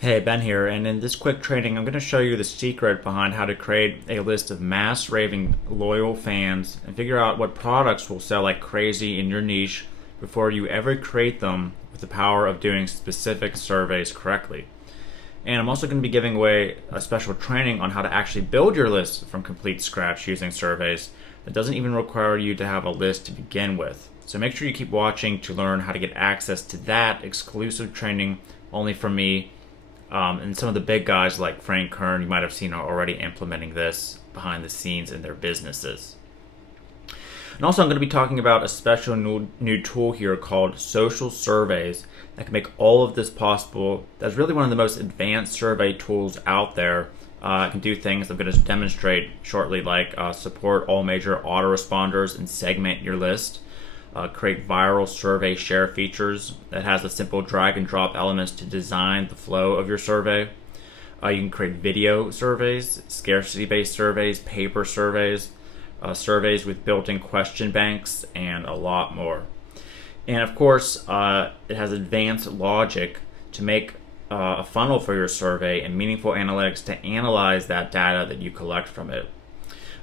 Hey, Ben here, and in this quick training, I'm going to show you the secret behind how to create a list of mass raving loyal fans and figure out what products will sell like crazy in your niche before you ever create them with the power of doing specific surveys correctly. And I'm also going to be giving away a special training on how to actually build your list from complete scratch using surveys that doesn't even require you to have a list to begin with. So make sure you keep watching to learn how to get access to that exclusive training only from me. And some of the big guys like Frank Kern, you might have seen, are already implementing this behind the scenes in their businesses. And also, I'm going to be talking about a special new tool here called Social Surveys that can make all of this possible. That's really one of the most advanced survey tools out there. It can do things I'm going to demonstrate shortly, like support all major autoresponders and segment your list. Create viral survey share features that has the simple drag and drop elements to design the flow of your survey. You can create video surveys, scarcity-based surveys, paper surveys, surveys with built-in question banks, and a lot more. And of course, it has advanced logic to make a funnel for your survey and meaningful analytics to analyze that data that you collect from it.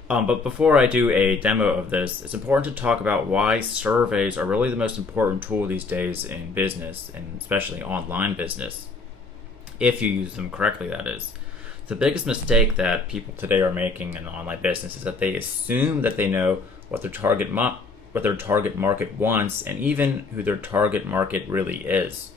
But before I do a demo of this, it's important to talk about why surveys are really the most important tool these days in business, and especially online business, if you use them correctly, that is. The biggest mistake that people today are making in online business is that they assume that they know what their target market wants, and even who their target market really is.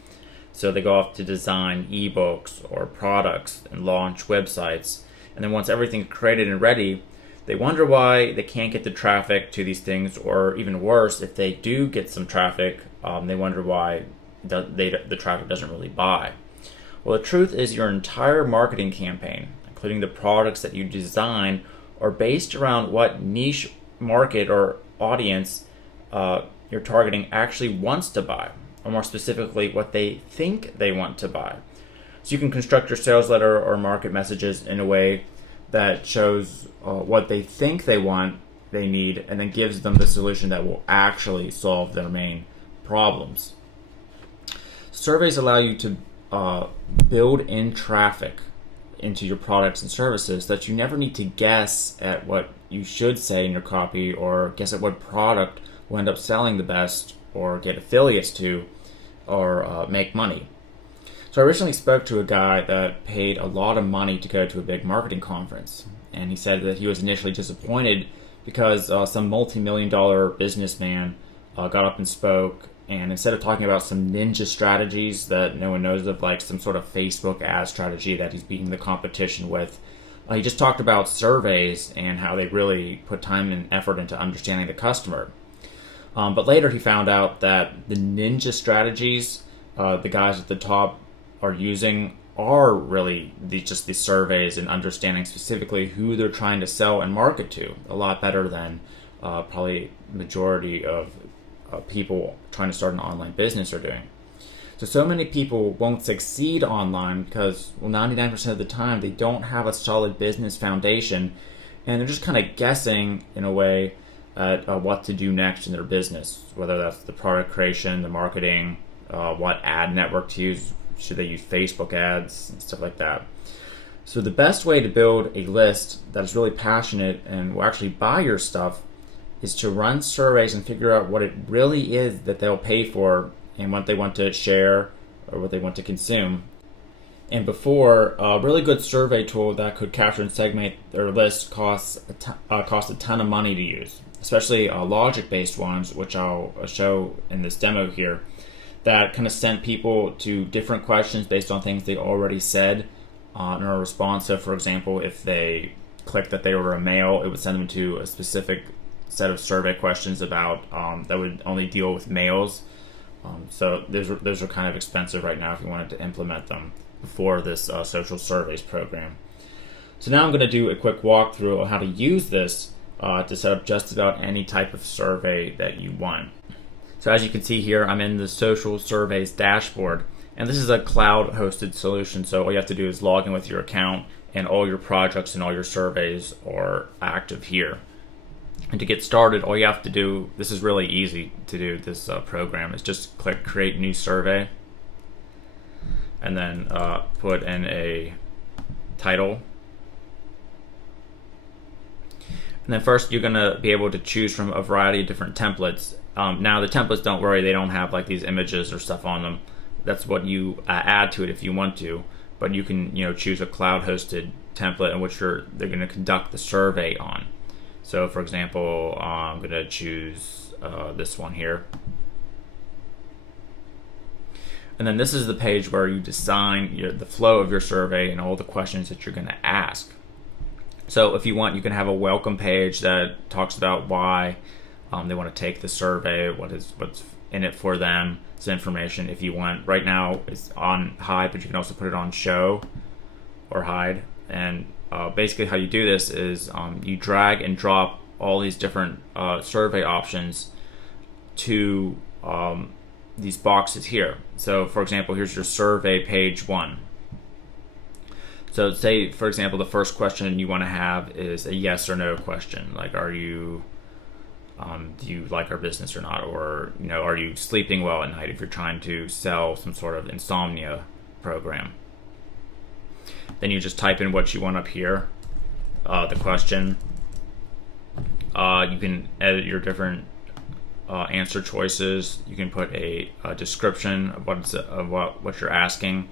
So they go off to design ebooks or products and launch websites, and then once everything's created and ready, they wonder why they can't get the traffic to these things, or even worse, if they do get some traffic, they wonder why the traffic doesn't really buy. Well, the truth is your entire marketing campaign, including the products that you design, are based around what niche market or audience you're targeting actually wants to buy, or more specifically, what they think they want to buy. So you can construct your sales letter or market messages in a way that shows what they think they need, and then gives them the solution that will actually solve their main problems. Surveys allow you to build in traffic into your products and services so that you never need to guess at what you should say in your copy, or guess at what product will end up selling the best, or get affiliates to, or make money. So I recently spoke to a guy that paid a lot of money to go to a big marketing conference, and he said that he was initially disappointed because some multi-million-dollar businessman got up and spoke, and instead of talking about some ninja strategies that no one knows of, like some sort of Facebook ad strategy that he's beating the competition with, he just talked about surveys and how they really put time and effort into understanding the customer. But later he found out that the ninja strategies the guys at the top are using are really just these surveys and understanding specifically who they're trying to sell and market to a lot better than probably majority of people trying to start an online business are doing. So many people won't succeed online because, well, 99% of the time they don't have a solid business foundation, and they're just kind of guessing in a way at what to do next in their business, whether that's the product creation, the marketing, what ad network to use. Should they use Facebook ads and stuff like that? So the best way to build a list that is really passionate and will actually buy your stuff is to run surveys and figure out what it really is that they'll pay for and what they want to share or what they want to consume. And before, a really good survey tool that could capture and segment their list costs a ton of money to use, especially logic-based ones, which I'll show in this demo here, that kind of sent people to different questions based on things they already said in a response. So for example, if they clicked that they were a male, it would send them to a specific set of survey questions about that would only deal with males. So those are kind of expensive right now if you wanted to implement them before this social surveys program. So now I'm going to do a quick walkthrough on how to use this to set up just about any type of survey that you want. So as you can see here, I'm in the social surveys dashboard, and this is a cloud hosted solution. So all you have to do is log in with your account, and all your projects and all your surveys are active here. And to get started, all you have to do, this is really easy to do, this program, is just click create new survey. and then put in a title. And then first you're gonna be able to choose from a variety of different templates. Now the templates, don't worry, they don't have like these images or stuff on them. That's what you add to it if you want to. But you can, choose a cloud-hosted template in which they're going to conduct the survey on. So, for example, I'm going to choose this one here. And then this is the page where you design the flow of your survey and all the questions that you're going to ask. So if you want, you can have a welcome page that talks about why they want to take the survey, what's in it for them. It's information. If you want, right now it's on hide, but you can also put it on show or hide. And basically how you do this is you drag and drop all these different survey options to these boxes here. So for example, here's your survey page 1. So say, for example, the first question you want to have is a yes or no question, like do you like our business or not, or are you sleeping well at night, if you're trying to sell some sort of insomnia program. Then you just type in what you want up here, the question. You can edit your different answer choices. You can put a description of what you're asking.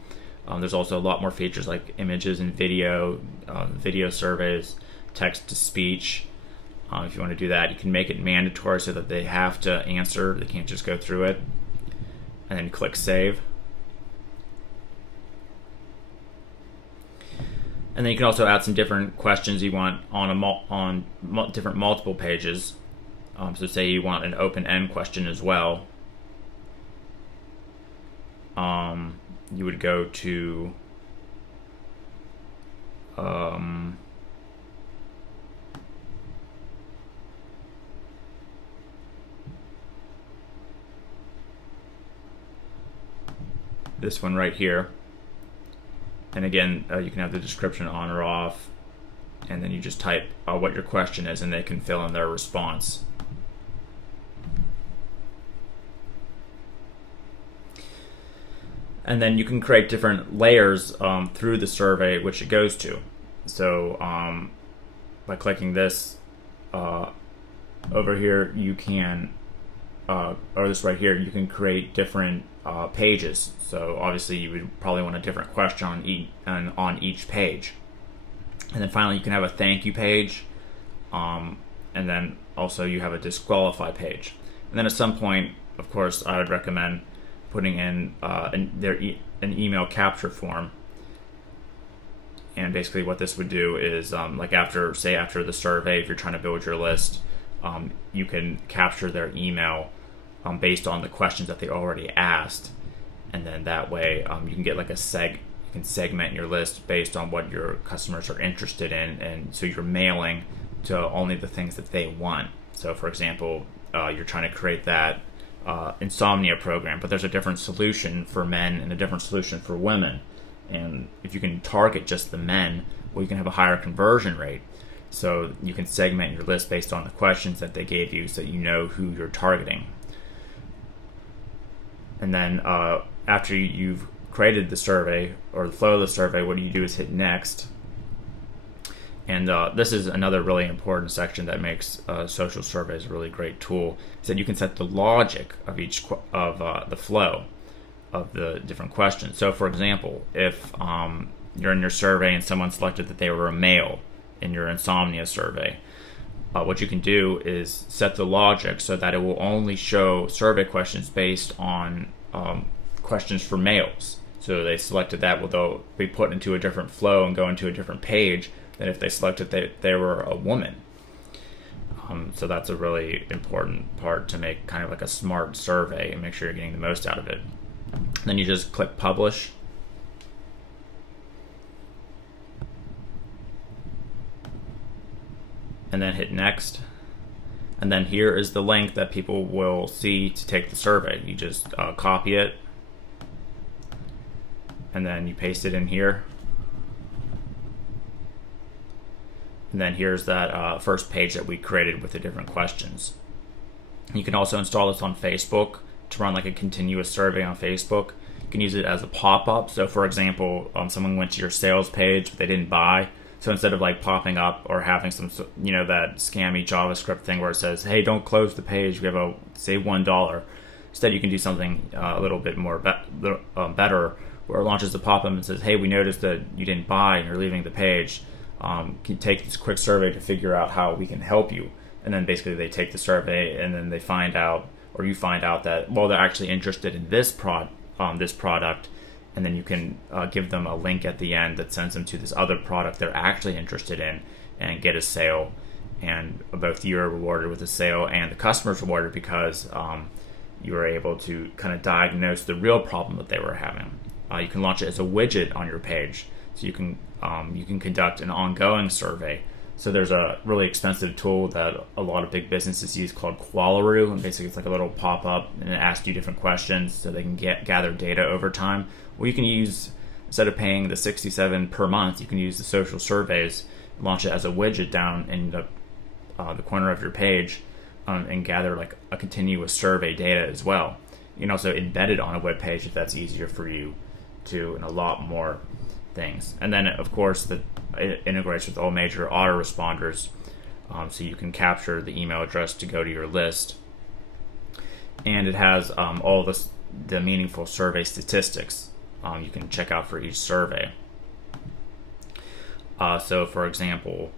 There's also a lot more features like images and video surveys, text to speech. If you want to do that, you can make it mandatory so that they have to answer. They can't just go through it. And then click save. And then you can also add some different questions you want on different multiple pages. So say you want an open-end question as well. You would go to this one right here, and again you can have the description on or off, and then you just type what your question is and they can fill in their response. And then you can create different layers through the survey which it goes to. So by clicking this over here, you can or this right here, you can create different pages. So obviously you would probably want a different question on each page. And then finally you can have a thank you page, and then also you have a disqualify page. And then at some point, of course, I would recommend putting in an email capture form. And basically what this would do is like after the survey, if you're trying to build your list, you can capture their email based on the questions that they already asked, and then that way you can get like you can segment your list based on what your customers are interested in, and so you're mailing to only the things that they want. So for example, you're trying to create that insomnia program, but there's a different solution for men and a different solution for women, and if you can target just the men, well, you can have a higher conversion rate. So you can segment your list based on the questions that they gave you, so you know who you're targeting. And then after you've created the survey or the flow of the survey, what you do is hit next. And this is another really important section that makes social surveys a really great tool. Is that you can set the logic of each the flow of the different questions. So for example, if you're in your survey and someone selected that they were a male in your insomnia survey, what you can do is set the logic so that it will only show survey questions based on questions for males. So they selected that, well, they'll be put into a different flow and go into a different page than if they selected they were a woman. So that's a really important part to make kind of like a smart survey and make sure you're getting the most out of it. Then you just click publish. And then hit next. And then here is the link that people will see to take the survey. You just copy it, and then you paste it in here. And then here's that first page that we created with the different questions. You can also install this on Facebook to run like a continuous survey on Facebook. You can use it as a pop-up. So for example, someone went to your sales page, but they didn't buy. So instead of like popping up or having some, that scammy JavaScript thing where it says, hey, don't close the page, we have say $1. Instead, you can do something a little bit more better, where it launches a pop-up and says, hey, we noticed that you didn't buy and you're leaving the page. Can you take this quick survey to figure out how we can help you? And then basically they take the survey, and then they find out, or you find out that, well, they're actually interested in this product, and then you can give them a link at the end that sends them to this other product they're actually interested in and get a sale. And both you're rewarded with a sale and the customer's rewarded because you were able to kind of diagnose the real problem that they were having. You can launch it as a widget on your page, so you can conduct an ongoing survey. So there's a really expensive tool that a lot of big businesses use called Qualaroo, and basically it's like a little pop-up and it asks you different questions so they can gather data over time. Well, you can use, instead of paying the $67 per month, you can use the social surveys, launch it as a widget down in the corner of your page, and gather like a continuous survey data as well. You can also embed it on a web page if that's easier for you to, and a lot more things. And then of course it integrates with all major autoresponders, so you can capture the email address to go to your list. And it has all the meaningful survey statistics you can check out for each survey. So for example,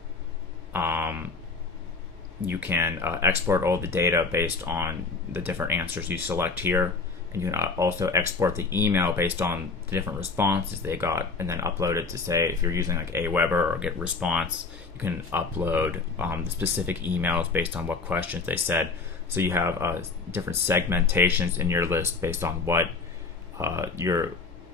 you can export all the data based on the different answers you select here. And you can also export the email based on the different responses they got, and then upload it to, say, if you're using like Aweber or GetResponse, you can upload the specific emails based on what questions they said. So you have different segmentations in your list based on what your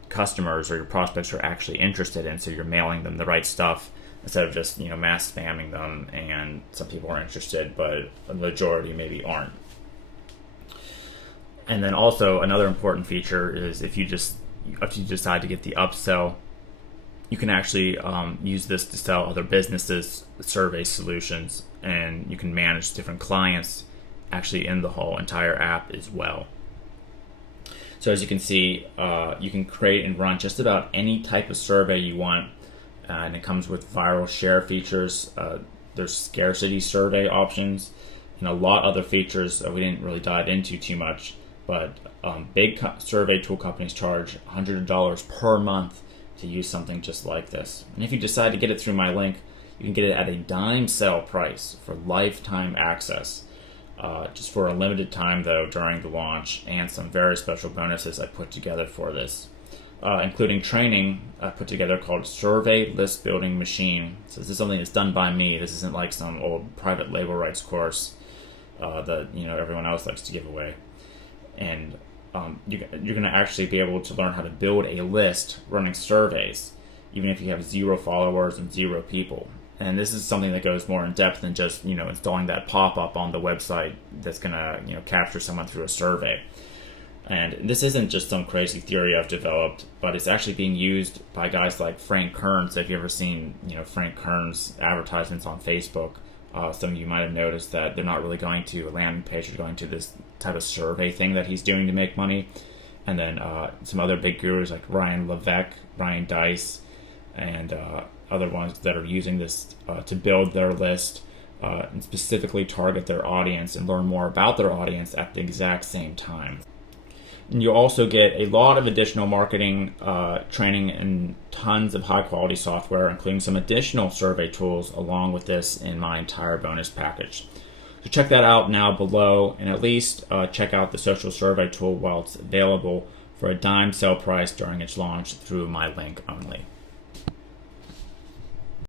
customers or your prospects are actually interested in. So you're mailing them the right stuff instead of just mass spamming them, and some people are interested, but a majority maybe aren't. And then also another important feature is if you decide to get the upsell, you can actually use this to sell other businesses survey solutions, and you can manage different clients actually in the whole entire app as well. So as you can see, you can create and run just about any type of survey you want, and it comes with viral share features. There's scarcity survey options, and a lot of other features we didn't really dive into too much. But big survey tool companies charge $100 per month to use something just like this. And if you decide to get it through my link, you can get it at a dime sale price for lifetime access, just for a limited time though during the launch, and some very special bonuses I put together for this, including training I put together called Survey List Building Machine. So this is something that's done by me. This isn't like some old private label rights course that everyone else likes to give away. And you're going to actually be able to learn how to build a list running surveys, even if you have 0 followers and 0 people. And this is something that goes more in depth than just installing that pop-up on the website that's going to capture someone through a survey. And this isn't just some crazy theory I've developed, but it's actually being used by guys like Frank Kern. So if you've ever seen Frank Kern's advertisements on Facebook, some of you might have noticed that they're not really going to a landing page, they're going to this type of survey thing that he's doing to make money. And then some other big gurus like Ryan Levesque, Ryan Dice, and other ones that are using this to build their list and specifically target their audience and learn more about their audience at the exact same time. And you'll also get a lot of additional marketing training and tons of high quality software, including some additional survey tools along with this in my entire bonus package. So check that out now below, and at least check out the social survey tool while it's available for a dime sale price during its launch through my link only.